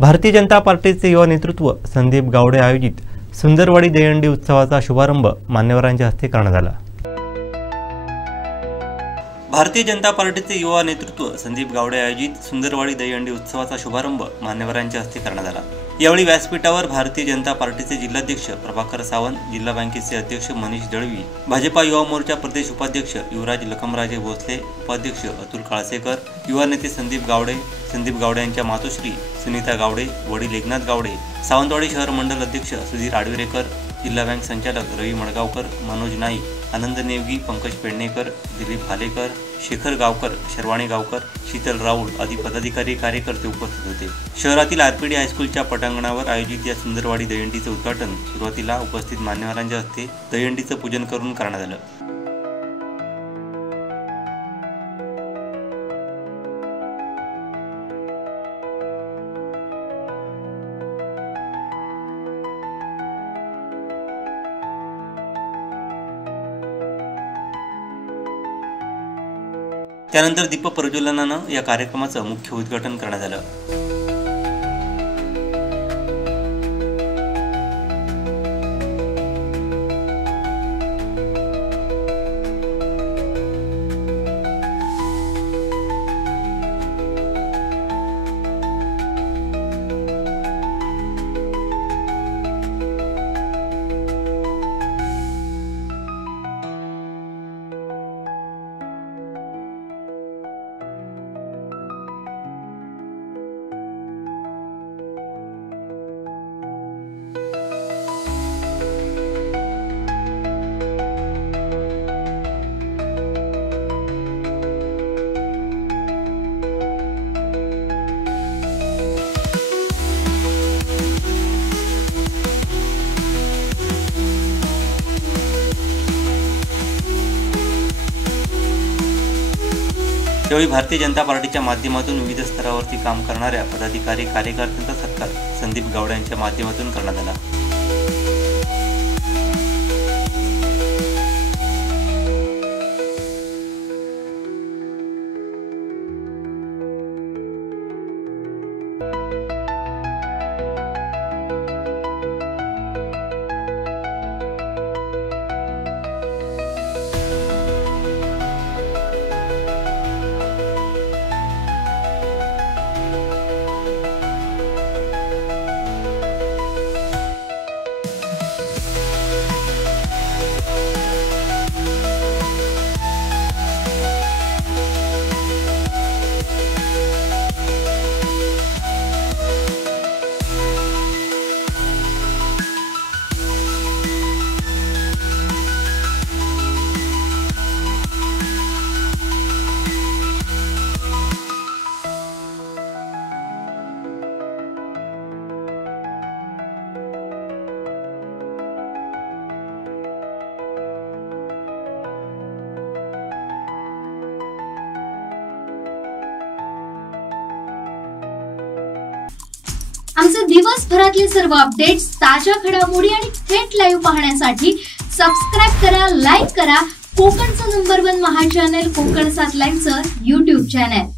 भारतीय जनता पार्टीचे युवा नेतृत्व संदीप गावडे आयोजित सुंदरवाडी दहीहंडी उत्सवाचा शुभारंभ मान्यवरांच्या हस्ते करण्यात आला। भारतीय जनता पार्टीचे युवा नेतृत्व संदीप गावडे आयोजित सुंदरवाडी दहीहंडी उत्सवाचा शुभारंभ मान्यवरांच्या हस्ते करण्यात आला। यावेळी व्यासपीठावर भारतीय जनता पार्टीचे जिल्हाध्यक्ष प्रभाकर सावंत, जिल्हा बँकेचे अध्यक्ष मनीष दळवी, भाजपा युवा मोर्चा प्रदेश उपाध्यक्ष युवराज लखमराजे भोसले, उपाध्यक्ष अतुल काळसेकर, युवा नेते संदीप गावडे यांच्या मातोश्री सुनीता गावडे, वडील एकनाथ गावडे, सावंतवाडी शहर मंडल अध्यक्ष सुधीर आडवेरेकर, जिल्हा बँक संचालक रवी मडगावकर, मनोज नाईक, आनंद नेवगी, पंकज पेडणेकर, दिलीप भालेकर, शेखर गावकर, शर्वाणी गावकर, शीतल राऊळ आदी पदाधिकारी कार्यकर्ते उपस्थित होते। शहरातील आरपीडी हायस्कूलच्या पटांगणावर आयोजित या सुंदरवाडी दहीहंडीचे उद्घाटन सुरुवातीला उपस्थित मान्यवरांच्या हस्ते दहीहंडीचं पूजन करून करण्यात आलं। त्यानंतर दीप प्रज्वलनानं या कार्यक्रमाचं मुख्य उद्घाटन करण्यात आलं। यावेळी भारतीय जनता पार्टीच्या माध्यमातून विविध स्तरावरती काम करणाऱ्या पदाधिकारी कार्यकर्त्यांचा सत्कार संदीप गावडे यांच्या माध्यमातून करण्यात आला। आमचे दिवसभरातले सर्व अपडेट्स, ताज्या घडामोडी आणि थेट लाईव्ह पाहण्यासाठी सबस्क्राइब करा, लाईक करा कोकणचं नंबर 1 महा चॅनल कोकण 7 लाईव्हचं YouTube चॅनल।